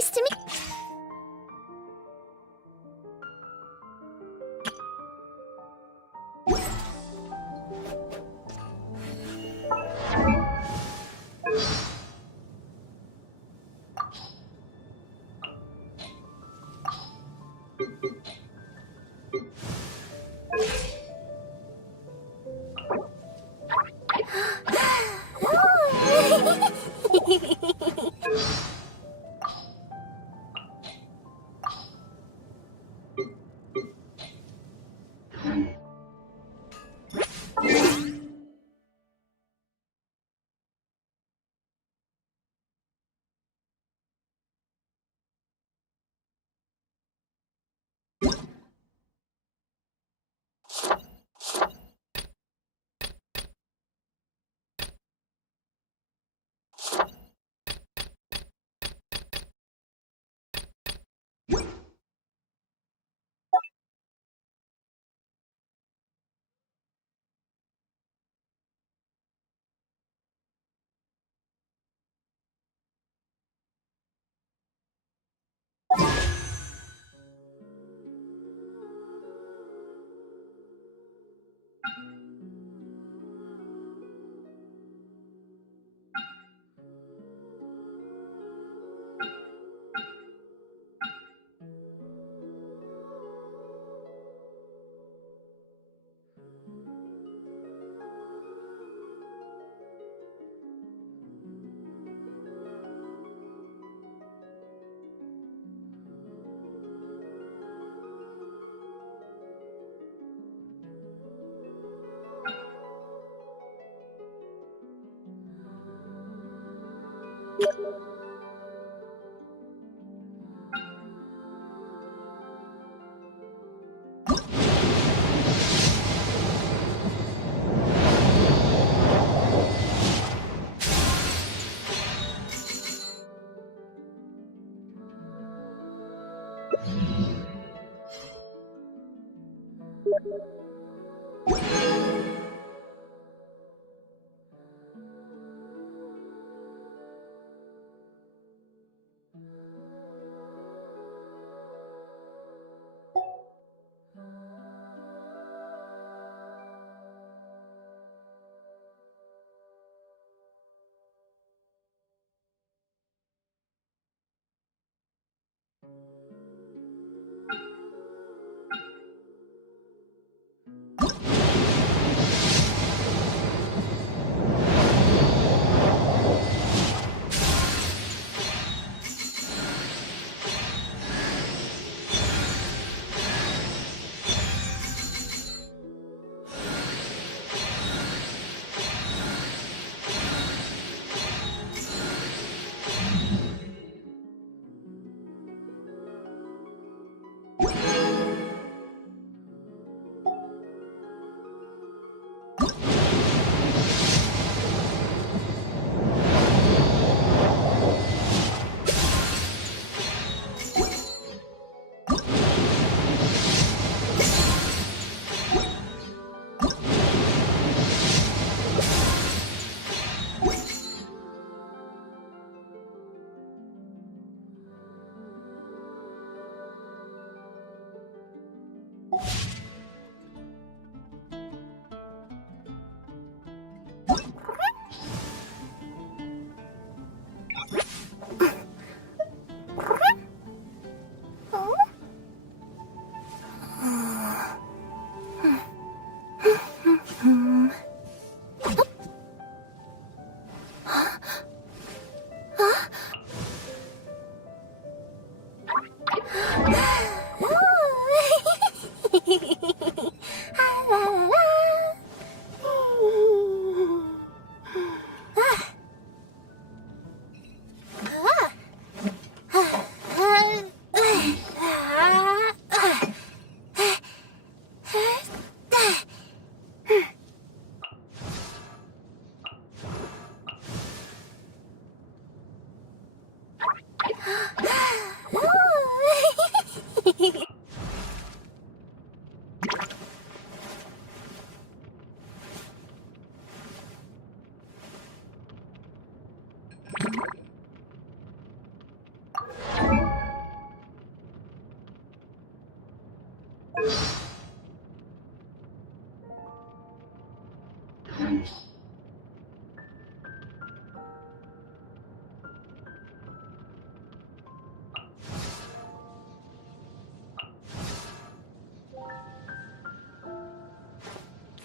Nice to meet.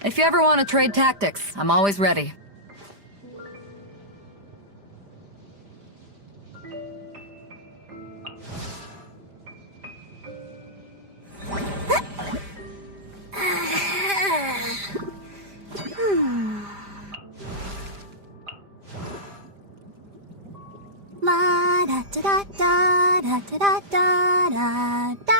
If you ever want to trade tactics, I'm always ready. La da da da da da da da da.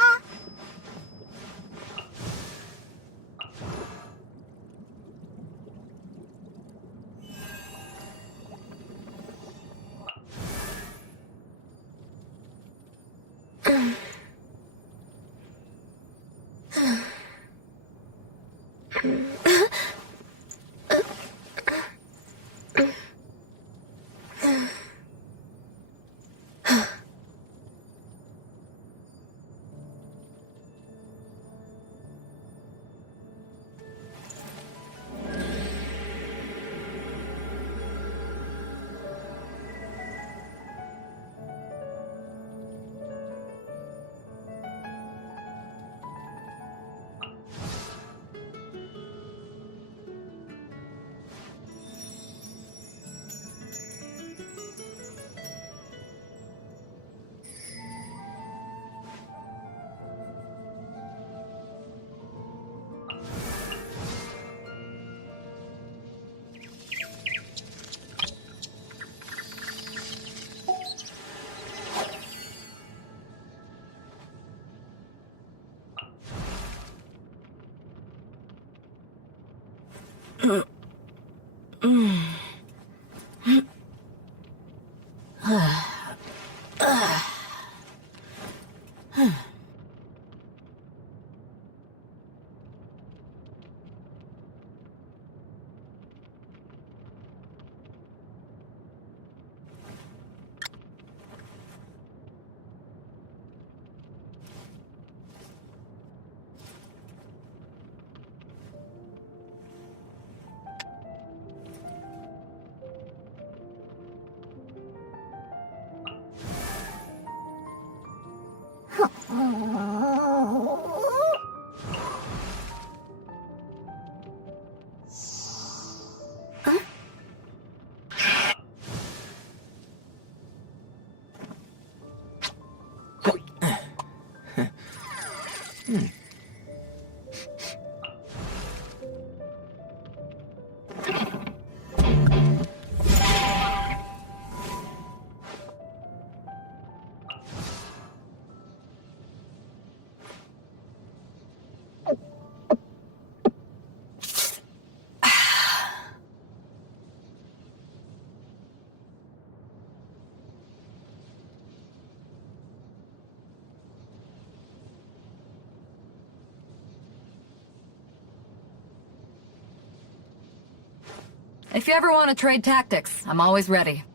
If you ever want to trade tactics, I'm always ready.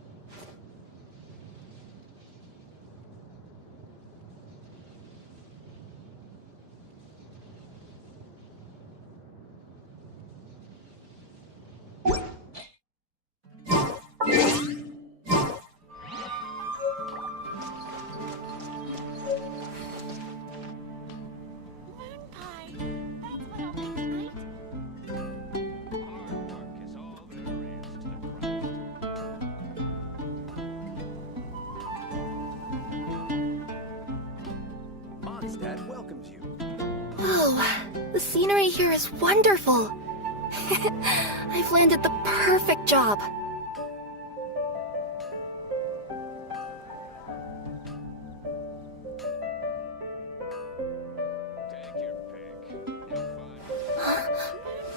Dad welcomes you. Whoa, the scenery here is wonderful. I've landed the perfect job. Take your pick. Have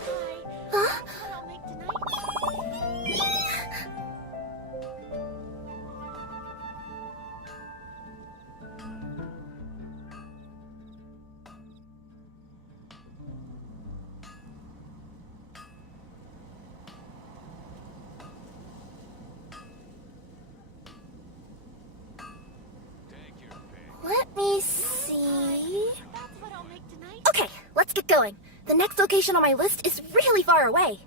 fun. Huh? Take your pick. Let me see. Okay, let's get going. The next location on my list is really far away.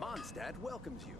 Mondstadt welcomes you.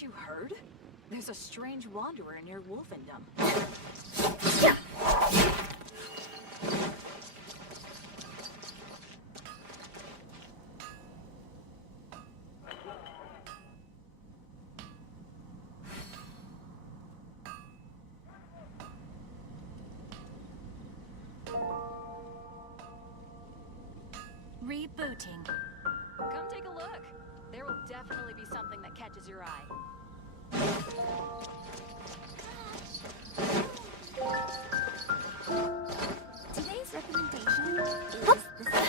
Haven't you heard? There's a strange wanderer near Wolfendom. Yeah. Rebooting. Come take a look. There will definitely be something that catches your eye. Today's recommendation is the salad.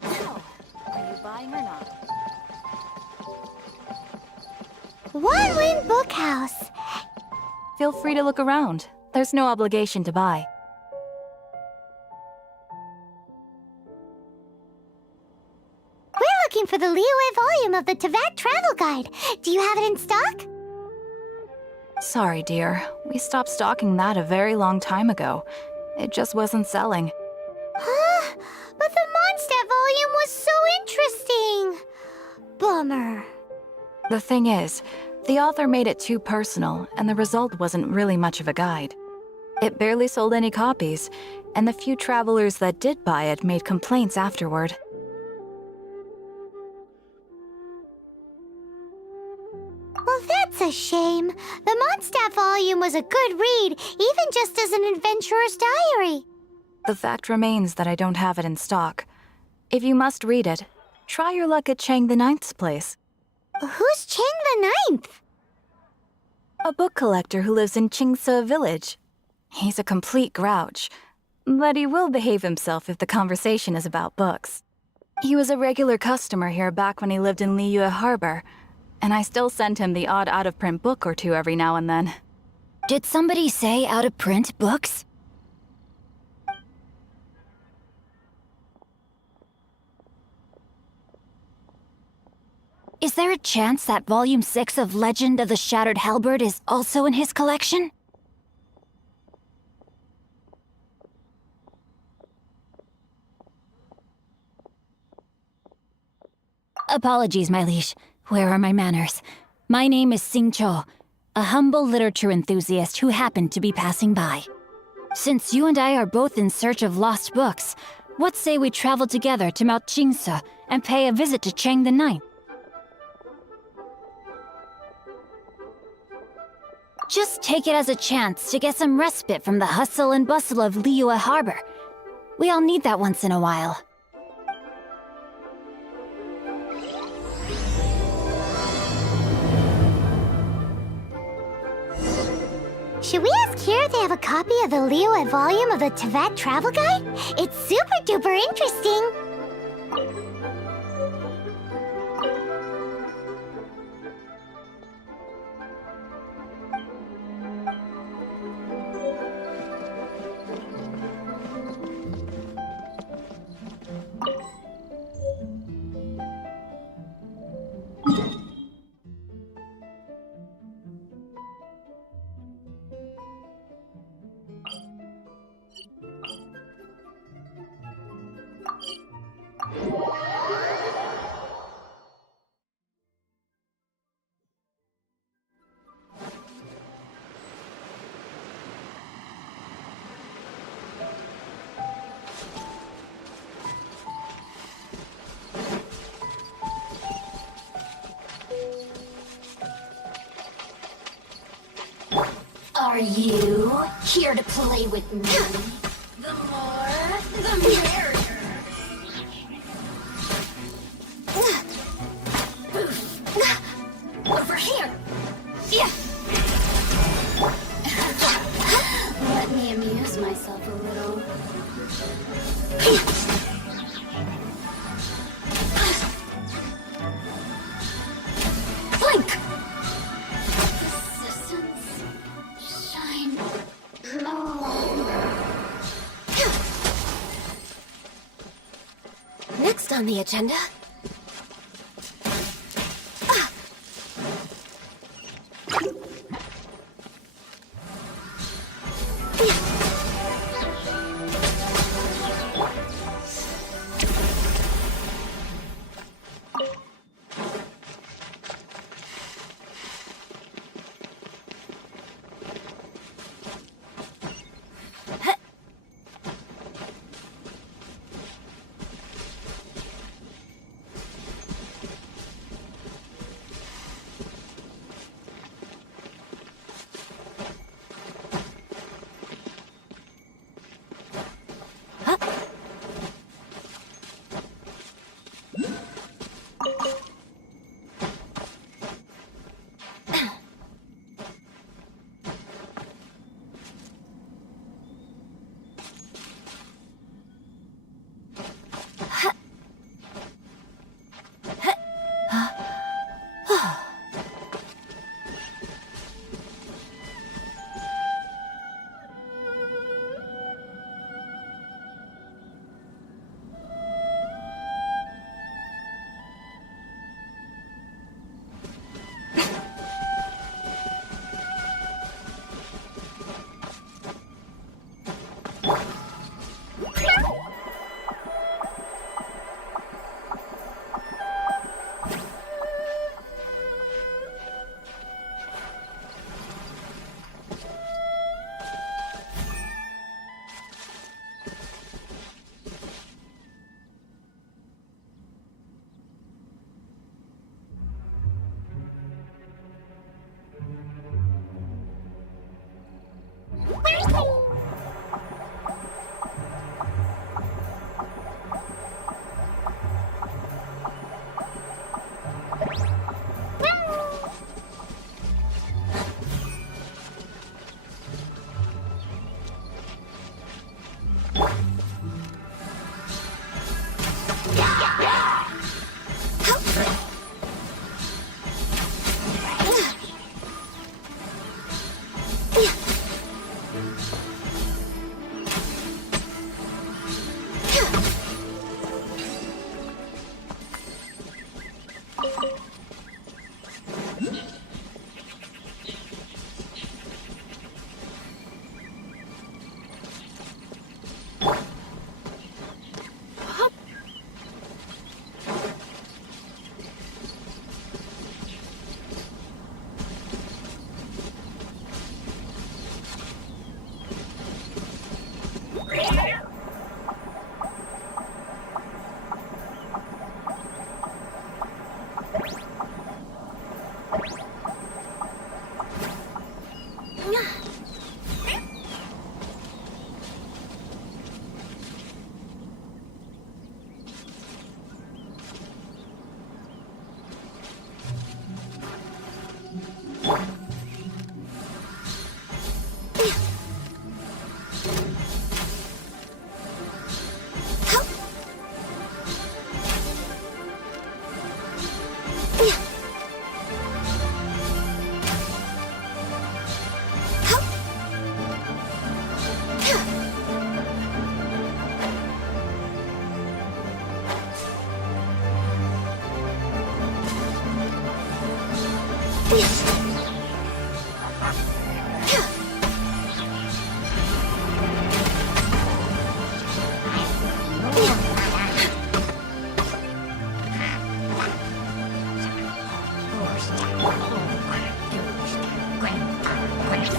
So, are you buying or not? One Win Bookhouse. Feel free to look around. There's no obligation to buy. We're looking for the Liyue volume of the Teyvat Travel Guide. Do you have it in stock? Sorry, dear. We stopped stocking that a very long time ago. It just wasn't selling. Huh? But the Mondstadt volume was so interesting. Bummer. The thing is, the author made it too personal, and the result wasn't really much of a guide. It barely sold any copies, and the few travelers that did buy it made complaints afterward. Well, that's a shame. The Mondstadt volume was a good read, even just as an adventurer's diary. The fact remains that I don't have it in stock. If you must read it, try your luck at Chang the Ninth's place. Who's Chang the Ninth? A book collector who lives in Qingse village. He's a complete grouch, but he will behave himself if the conversation is about books. He was a regular customer here back when he lived in Liyue Harbor, and I still send him the odd out-of-print book or two every now and then. Did somebody say out-of-print books? Is there a chance that Volume 6 of Legend of the Shattered Halberd is also in his collection? Apologies, my liege. Where are my manners? My name is Sing Cho, a humble literature enthusiast who happened to be passing by. Since you and I are both in search of lost books, what say we travel together to Mount Jingse and pay a visit to Chang the Ninth? Just take it as a chance to get some respite from the hustle and bustle of Liyue Harbor. We all need that once in a while. Should we ask here if they have a copy of the Liyue volume of the Teyvat Travel Guide? It's super duper interesting! Are you here to play with me? The more, the merrier. Over here. Yeah. Let me amuse myself a little. Blink. Next on the agenda.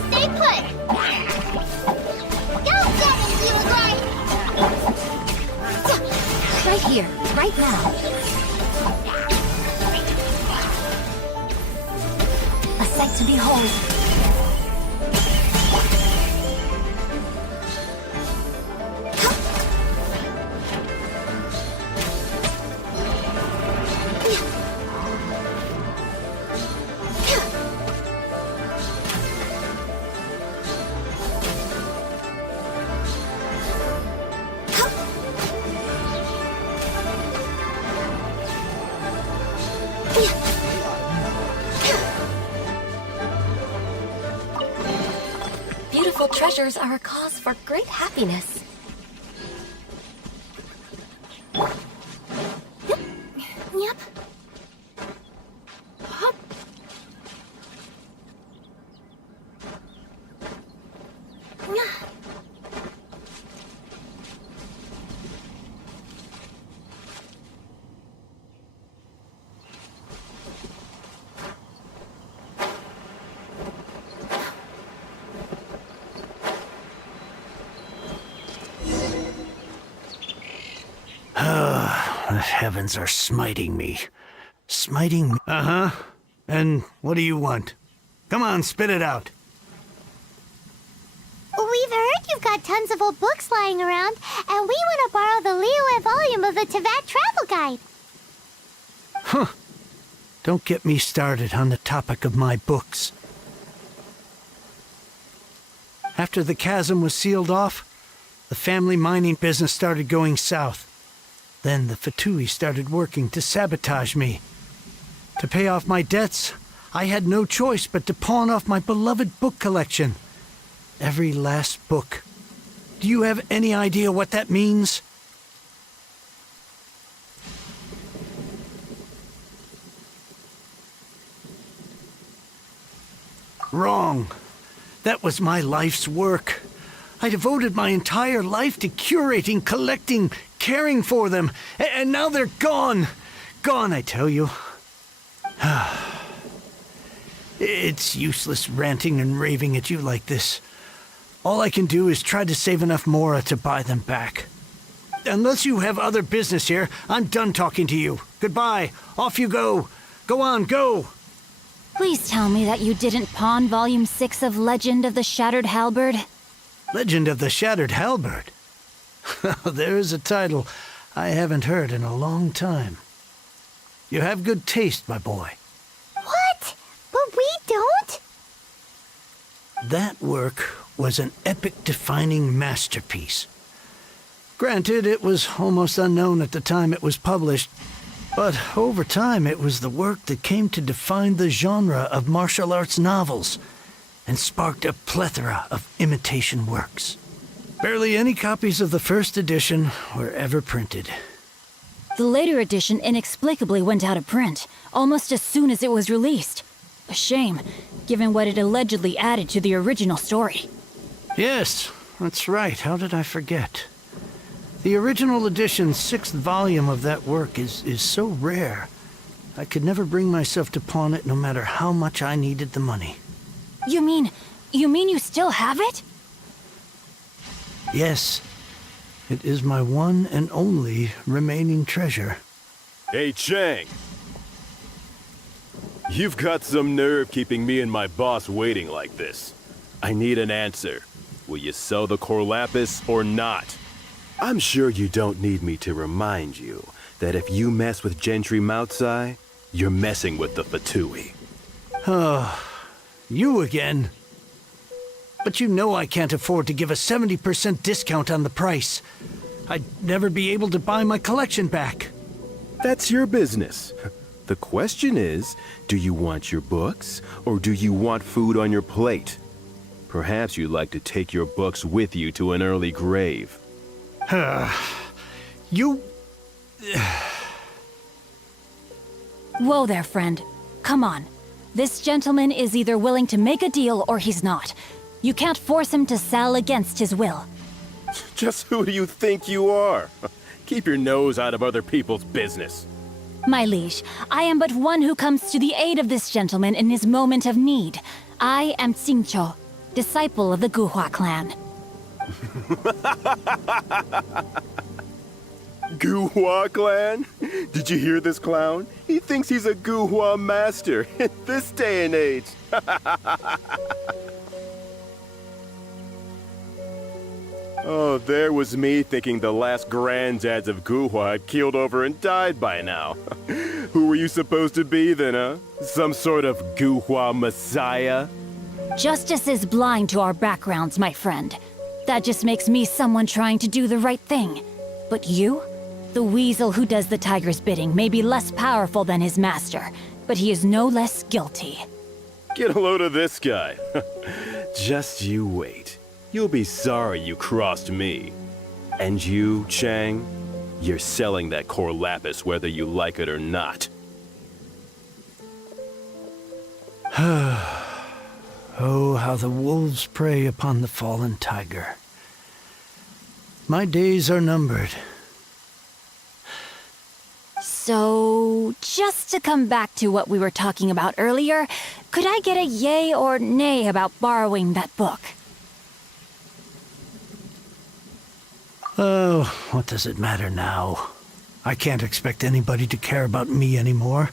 Stay put! Go get it, you right! Right here, right now. A sight to behold. Beautiful treasures are a cause for great happiness. Yep. Hop. The heavens are smiting me. Smiting me? Uh-huh. And what do you want? Come on, spit it out. We've heard you've got tons of old books lying around, and we want to borrow the Liyue volume of the Teyvat Travel Guide. Huh. Don't get me started on the topic of my books. After the chasm was sealed off, the family mining business started going south. Then the Fatui started working to sabotage me. To pay off my debts, I had no choice but to pawn off my beloved book collection. Every last book. Do you have any idea what that means? Wrong. That was my life's work. I devoted my entire life to curating, collecting, caring for them, and now they're gone. Gone, I tell you. It's useless ranting and raving at you like this. All I can do is try to save enough Mora to buy them back. Unless you have other business here, I'm done talking to you. Goodbye. Off you go. Go on, go. Please tell me that you didn't pawn Volume 6 of Legend of the Shattered Halberd. Legend of the Shattered Halberd. There's a title I haven't heard in a long time. You have good taste, my boy. What? But we don't? That work was an epic-defining masterpiece. Granted, it was almost unknown at the time it was published, but over time it was the work that came to define the genre of martial arts novels and sparked a plethora of imitation works. Barely any copies of the first edition were ever printed. The later edition inexplicably went out of print, almost as soon as it was released. A shame, given what it allegedly added to the original story. Yes, that's right. How did I forget? The original edition's 6th volume of that work is so rare. I could never bring myself to pawn it no matter how much I needed the money. You mean you still have it? Yes, It is my one and only remaining treasure. Hey, Chang! You've got some nerve keeping me and my boss waiting like this. I need an answer. Will you sell the Corlapis or not? I'm sure you don't need me to remind you that if you mess with Gentry Moutsai, you're messing with the Fatui. You again? But you know I can't afford to give a 70% discount on the price. I'd never be able to buy my collection back. That's your business. The question is, do you want your books, or do you want food on your plate? Perhaps you'd like to take your books with you to an early grave. You... Whoa there, friend. Come on. This gentleman is either willing to make a deal or he's not. You can't force him to sell against his will. Just who do you think you are? Keep your nose out of other people's business. My liege, I am but one who comes to the aid of this gentleman in his moment of need. I am Xingqiu, disciple of the Guhua clan. Guhua clan? Did you hear this clown? He thinks he's a Guhua master in this day and age. Oh, there was me thinking the last granddads of Guhua had keeled over and died by now. Who were you supposed to be then, huh? Some sort of Guhua messiah? Justice is blind to our backgrounds, my friend. That just makes me someone trying to do the right thing. But you? The weasel who does the tiger's bidding may be less powerful than his master, but he is no less guilty. Get a load of this guy. Just you wait. You'll be sorry you crossed me. And you, Chang, you're selling that Corlapis whether you like it or not. Oh, how the wolves prey upon the fallen tiger. My days are numbered. So, just to come back to what we were talking about earlier, could I get a yay or nay about borrowing that book? Oh, what does it matter now? I can't expect anybody to care about me anymore.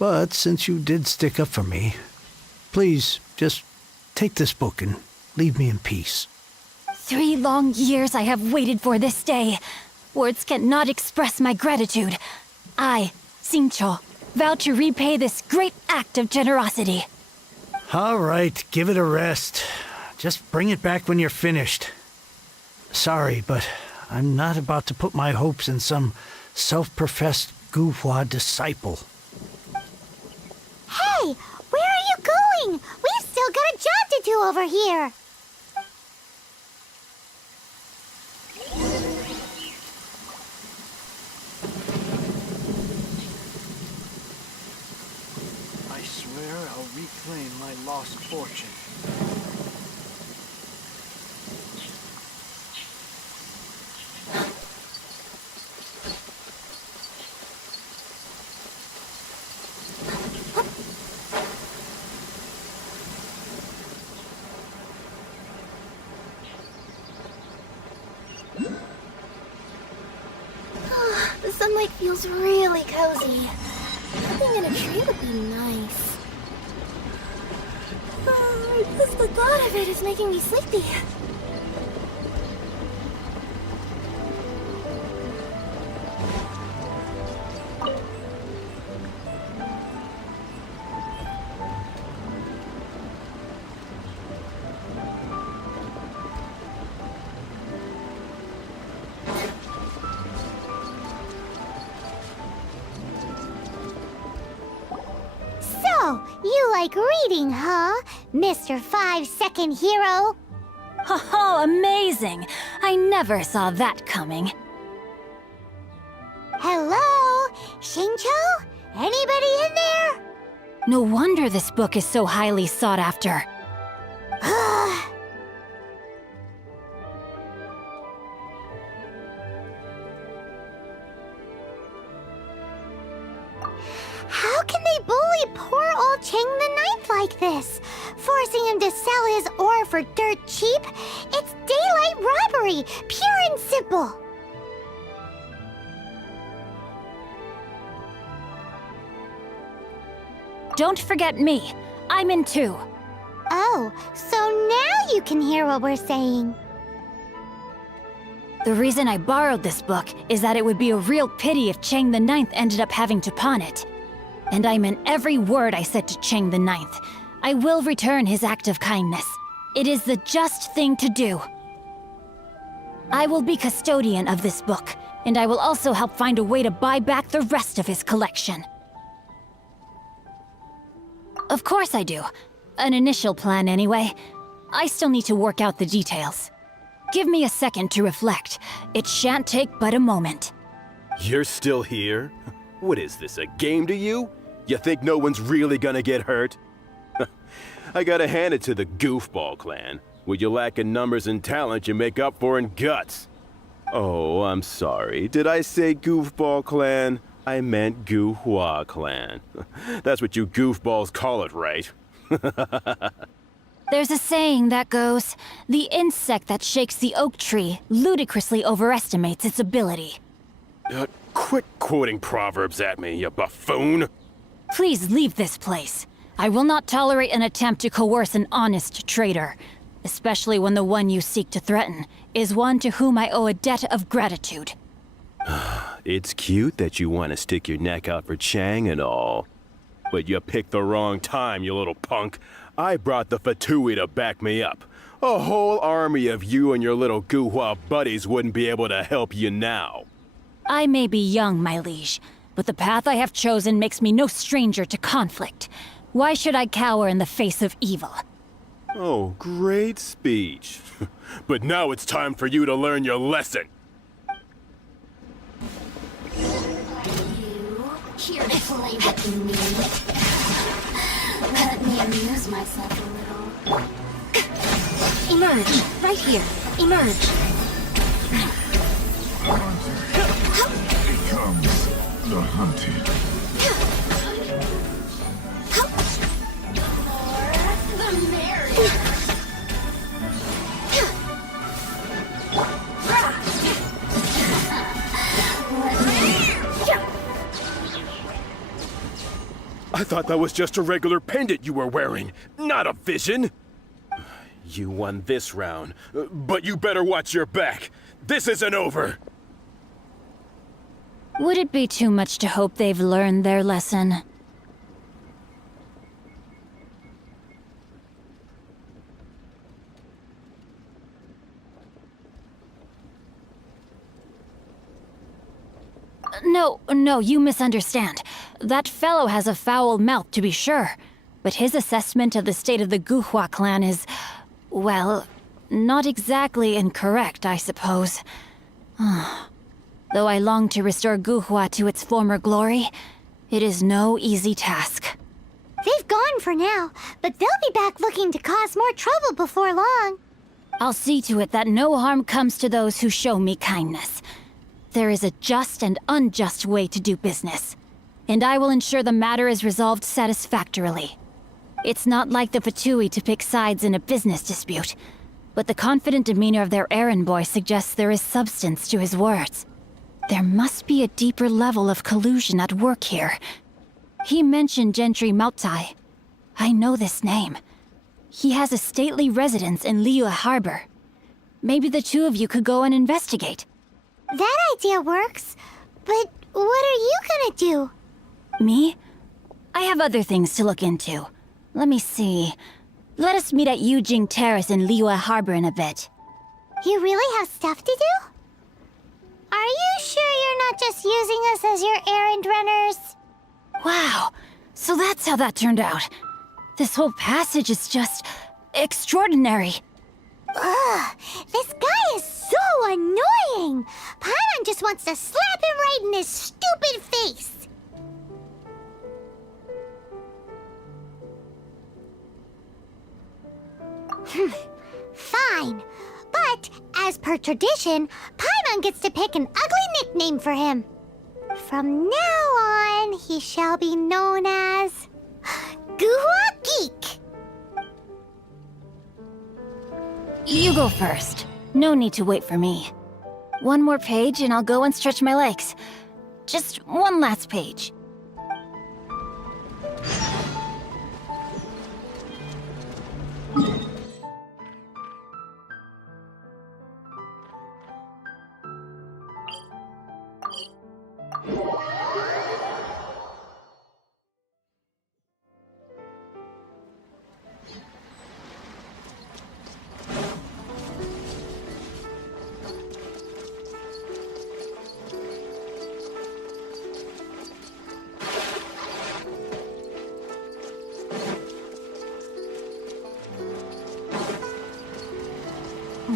But since you did stick up for me, please, just take this book and leave me in peace. 3 long years I have waited for this day. Words cannot express my gratitude. I, Xingqiu, vow to repay this great act of generosity. All right, give it a rest. Just bring it back when you're finished. Sorry, but I'm not about to put my hopes in some self-professed Guhua disciple. Hey, where are you going? We've still got a job to do over here. I swear I'll reclaim my lost fortune. The sunlight feels really cozy. Something in a tree would be nice. Just the thought of it is making me sleepy. So, you like reading, huh, Mr. 5-second hero? Oh, amazing! I never saw that coming. Hello? Xingqiu? Anybody in there? No wonder this book is so highly sought after. How can they bully poor old Chang the Ninth like this? Forcing him to sell his ore for dirt cheap? It's daylight robbery, pure and simple. Don't forget me. I'm in too. Oh, so now you can hear what we're saying. The reason I borrowed this book is that it would be a real pity if Chang the Ninth ended up having to pawn it. And I meant every word I said to Chang the Ninth. I will return his act of kindness. It is the just thing to do. I will be custodian of this book, and I will also help find a way to buy back the rest of his collection. Of course I do. An initial plan anyway. I still need to work out the details. Give me a second to reflect. It shan't take but a moment. You're still here? What is this, a game to you? You think no one's really gonna get hurt? I gotta hand it to the Goofball clan. What you lack in numbers and talent, you make up for in guts. Oh, I'm sorry. Did I say Goofball clan? I meant Guhua clan. That's what you goofballs call it, right? There's a saying that goes, the insect that shakes the oak tree ludicrously overestimates its ability. Quit quoting proverbs at me, you buffoon! Please leave this place. I will not tolerate an attempt to coerce an honest trader, especially when the one you seek to threaten is one to whom I owe a debt of gratitude. It's cute that you want to stick your neck out for Chang and all. But you picked the wrong time, you little punk. I brought the Fatui to back me up. A whole army of you and your little Guhua buddies wouldn't be able to help you now. I may be young, my liege, but the path I have chosen makes me no stranger to conflict. Why should I cower in the face of evil? Oh, great speech. But now it's time for you to learn your lesson. Here to play with me. Let me amuse myself a little. Emerge! Right here! Emerge! Becomes the hunted. The merrier! I thought that was just a regular pendant you were wearing, not a vision. You won this round, but you better watch your back. This isn't over. Would it be too much to hope they've learned their lesson? No, you misunderstand. That fellow has a foul mouth, to be sure. But his assessment of the state of the Guhua clan is, well, not exactly incorrect, I suppose. Though I long to restore Guhua to its former glory, it is no easy task. They've gone for now, but they'll be back looking to cause more trouble before long. I'll see to it that no harm comes to those who show me kindness. There is a just and unjust way to do business, and I will ensure the matter is resolved satisfactorily. It's not like the Fatui to pick sides in a business dispute, but the confident demeanor of their errand boy suggests there is substance to his words. There must be a deeper level of collusion at work here. He mentioned Gentry Maotai. I know this name. He has a stately residence in Liyue Harbor. Maybe the two of you could go and investigate. That idea works, but what are you gonna do? Me? I have other things to look into. Let me see. Let us meet at Yujing Terrace in Liyue Harbor in a bit. You really have stuff to do? Are you sure you're not just using us as your errand runners? Wow, so that's how that turned out. This whole passage is just extraordinary. Ugh, this guy is so annoying! Paimon just wants to slap him right in his stupid face! Fine, but as per tradition, Paimon gets to pick an ugly nickname for him. From now on, he shall be known as Guhua Geek. You go first. No need to wait for me. One more page and I'll go and stretch my legs. Just one last page.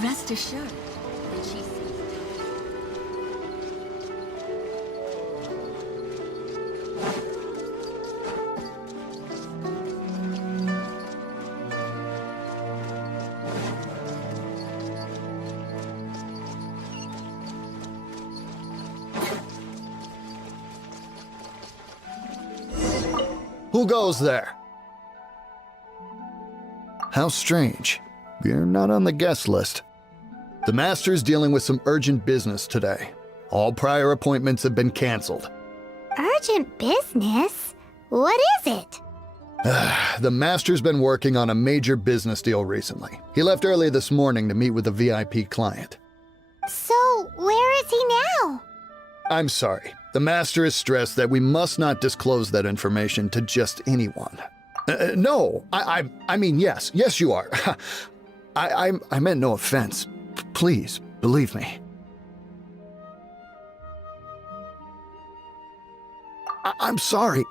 Rest assured that she sees. Who goes there? How strange. You're not on the guest list. The Master's dealing with some urgent business today. All prior appointments have been canceled. Urgent business? What is it? The Master's been working on a major business deal recently. He left early this morning to meet with a VIP client. So, where is he now? I'm sorry. The Master is stressed that we must not disclose that information to just anyone. No, I mean, yes. Yes, you are. I meant no offense. Please, believe me. I'm sorry.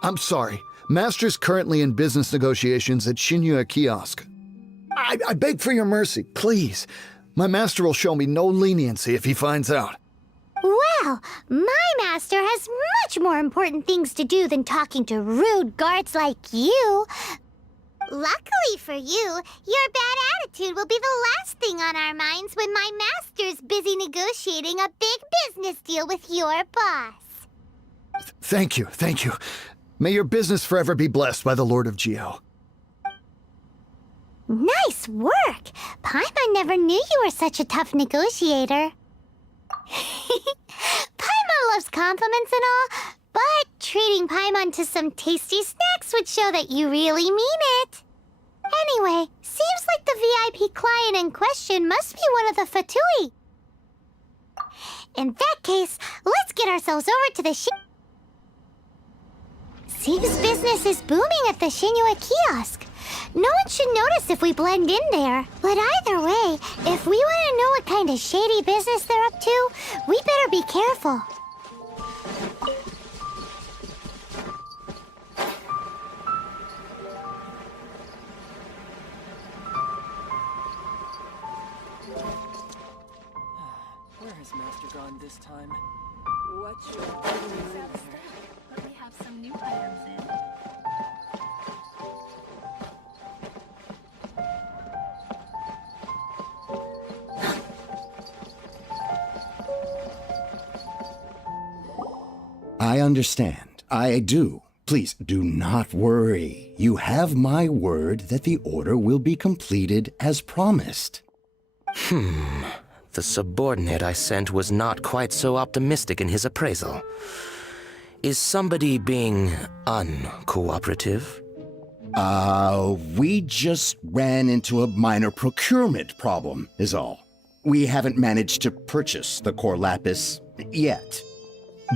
Master's currently in business negotiations at Shinya Kiosk. I beg for your mercy, please. My master will show me no leniency if he finds out. Well, my master has much more important things to do than talking to rude guards like you. Luckily for you, your bad attitude will be the last thing on our minds when my master's busy negotiating a big business deal with your boss. Thank you. May your business forever be blessed by the Lord of Geo. Nice work! Paimon never knew you were such a tough negotiator. Paimon loves compliments and all, but treating Paimon to some tasty snacks would show that you really mean it. Anyway, seems like the VIP client in question must be one of the Fatui. In that case, let's get ourselves over to the Seems business is booming at the Shinua kiosk. No one should notice if we blend in there. But either way, if we want to know what kind of shady business they're up to, we better be careful. Where has Master gone this time? What should I do there? But we have some new items in. I understand. I do. Please do not worry. You have my word that the order will be completed as promised. The subordinate I sent was not quite so optimistic in his appraisal. Is somebody being uncooperative? We just ran into a minor procurement problem, is all. We haven't managed to purchase the core lapis yet.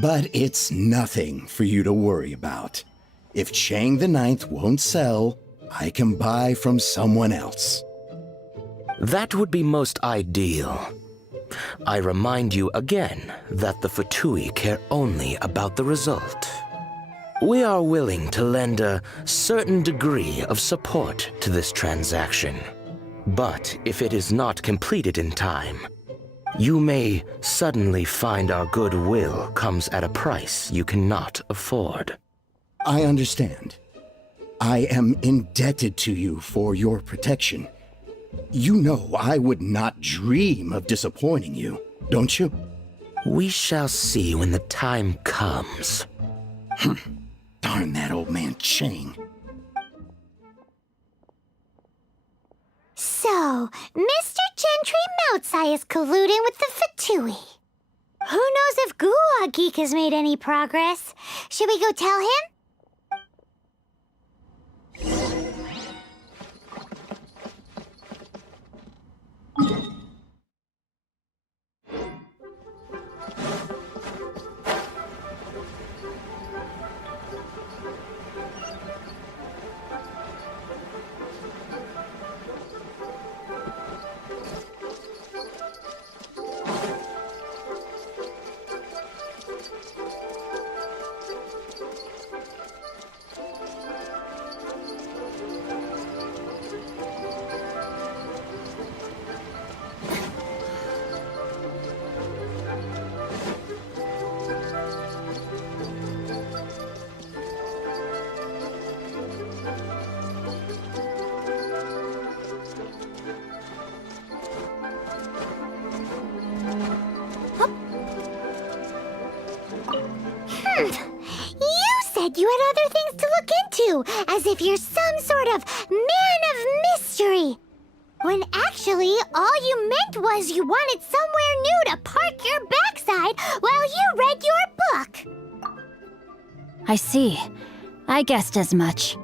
But it's nothing for you to worry about. If Chang the Ninth won't sell, I can buy from someone else. That would be most ideal. I remind you again that the Fatui care only about the result. We are willing to lend a certain degree of support to this transaction. But if it is not completed in time, you may suddenly find our goodwill comes at a price you cannot afford. I understand. I am indebted to you for your protection. You know I would not dream of disappointing you, don't you? We shall see when the time comes. Darn that old man Chang. So, Mr. Chen Gentry Moutsai is colluding with the Fatui. Who knows if Guwa Geek has made any progress? Should we go tell him? You said you had other things to look into, as if you're some sort of man of mystery. When actually, all you meant was you wanted somewhere new to park your backside while you read your book. I see. I guessed as much.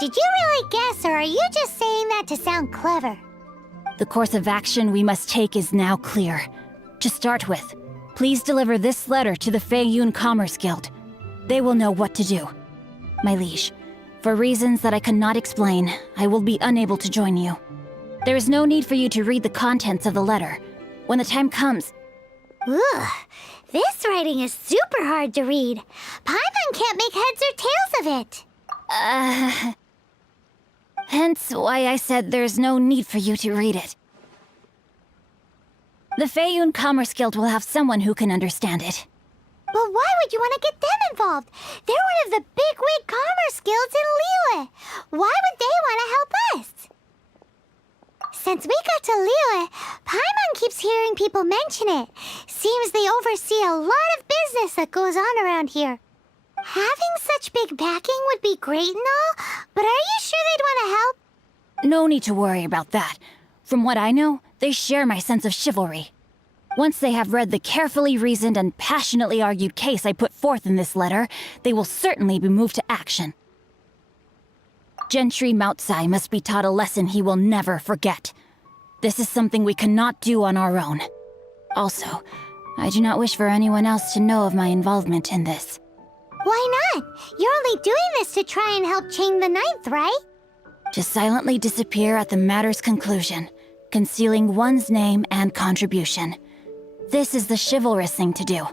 Did you really guess, or are you just saying that to sound clever? The course of action we must take is now clear. To start with, please deliver this letter to the Feiyun Commerce Guild. They will know what to do. My liege, for reasons that I cannot explain, I will be unable to join you. There is no need for you to read the contents of the letter. When the time comes... Ugh, this writing is super hard to read. Paimon can't make heads or tails of it. Hence why I said there's no need for you to read it. The Feiyun Commerce Guild will have someone who can understand it. But why would you want to get them involved? They're one of the bigwig commerce guilds in Liyue. Why would they want to help us? Since we got to Liyue, Paimon keeps hearing people mention it. Seems they oversee a lot of business that goes on around here. Having such big backing would be great and all, but are you sure they'd want to help? No need to worry about that. From what I know, they share my sense of chivalry. Once they have read the carefully reasoned and passionately argued case I put forth in this letter, they will certainly be moved to action. Gentry Moutsai must be taught a lesson he will never forget. This is something we cannot do on our own. Also, I do not wish for anyone else to know of my involvement in this. Why not? You're only doing this to try and help Chang the Ninth, right? To silently disappear at the matter's conclusion, concealing one's name and contribution. This is the chivalrous thing to do.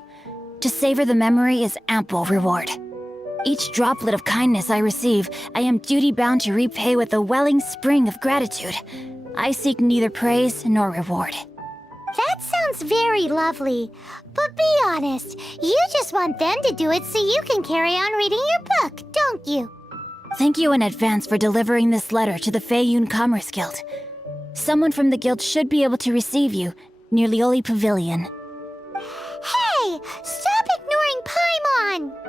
To savor the memory is ample reward. Each droplet of kindness I receive, I am duty-bound to repay with a welling spring of gratitude. I seek neither praise nor reward. That sounds very lovely. But be honest, you just want them to do it so you can carry on reading your book, don't you? Thank you in advance for delivering this letter to the Feiyun Commerce Guild. Someone from the guild should be able to receive you near Lioli Pavilion. Hey! Stop ignoring Paimon!